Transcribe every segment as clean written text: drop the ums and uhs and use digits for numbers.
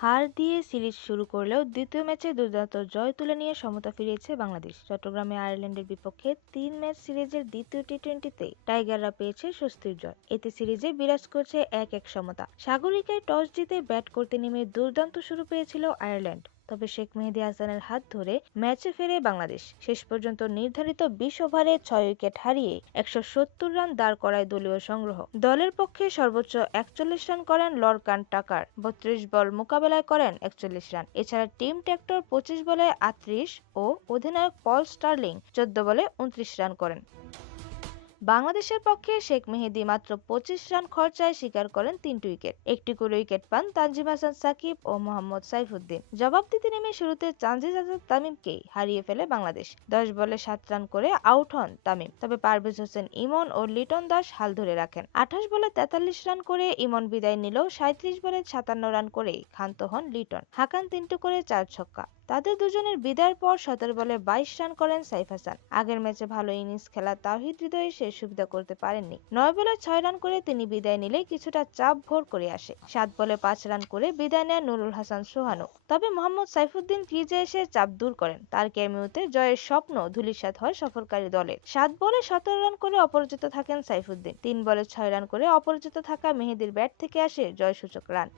হার দিয়ে সিরিজ শুরু করলেও দ্বিতীয় ম্যাচে দুর্দান্ত জয় তুলে নিয়ে সমতা ফিরিয়েছে বাংলাদেশ। চট্টগ্রামে আয়ারল্যান্ডের বিপক্ষে ৩ ম্যাচ সিরিজের দ্বিতীয় টি-টোয়েন্টিতে টাইগাররা পেয়েছে স্বস্তির জয়। এতে সিরিজে বিরাজ করছে ১-১ সমতা। সাগরিকায় টস জিতে ব্যাট করতে নেমে দুর্দান্ত শুরু পেয়েছিল আয়ারল্যান্ড, তবে শেখ মেহেদী হাসানের হাত ধরে ম্যাচে ফেরে বাংলাদেশ। শেষ পর্যন্ত নির্ধারিত ২০ ওভারে ৬ উইকেট হারিয়ে ১৭০ রান দাঁড় করায় দলীয় সংগ্রহ। দলের পক্ষে সর্বোচ্চ ৪১ রান করেন লরকান টাকার, ৩২ বল মোকাবেলায় করেন ৪১ রান। এছাড়া টিম ট্যাক্টর ২৫ বলে ৩৮ ও অধিনায়ক পল স্টার্লিং ১৪ বলে ২৯ রান করেন। বাংলাদেশের পক্ষে শেখ মেহেদী মাত্র ২৫ রান খরচায় শিকার করেন ৩টি উইকেট। একটি করে উইকেট পান তানজিম হাসান সাকিব ও মোহাম্মদ সাইফুদ্দিন। জবাব দিতে নেমে শুরুতে তানজিদ হাসান তামিমকে হারিয়ে ফেলে বাংলাদেশ। ১০ বলে ৭ রান করে আউট হন তামিম, তবে পারভেজ হোসেন ইমন ও লিটন দাস হাল ধরে রাখেন। ২৮ বলে ৪৩ রান করে ইমন বিদায় নিলেও ৩৭ বলে ৫৭ রান করে ক্ষান্ত হন লিটন। হাকান ৩টি করে ৪ ছক্কা। তাদের দুজনের বিদায়ের পর ১৭ বলে ২২ রান করেন সাইফ হাসান। আগের ম্যাচে ভালো ইনিংস খেলা তাওহিদ হৃদয় সে সুবিধা করতে পারেননি। ৯ বলে ৬ রান করে তিনি বিদায় নিলে কিছুটা চাপ ভোর করে আসে। ৭ বলে ৫ রান করে বিদায় নেন নুরুল হাসান সোহানও, তবে মোহাম্মদ সাইফুদ্দিন ক্রিজে এসে চাপ দূর করেন। তার ক্যামিওতে জয়ের স্বপ্ন ধূলিসাৎ হয় সফরকারী দলের। ৭ বলে ১৭ রান করে অপরাজিত থাকেন সাইফুদ্দিন। ৩ বলে ৬ রান করে অপরাজিত থাকা মেহেদীর ব্যাট থেকে আসে জয়সূচক রান।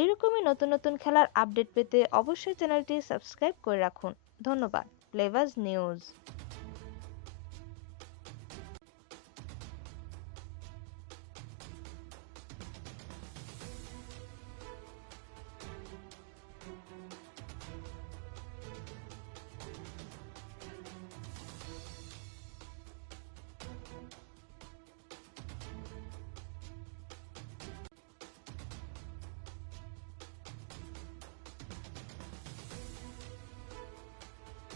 এইরকমই নতুন নতুন খেলার আপডেট পেতে অবশ্যই চ্যানেলটি সাবস্ক্রাইব করে রাখুন। ধন্যবাদ। Flavours news.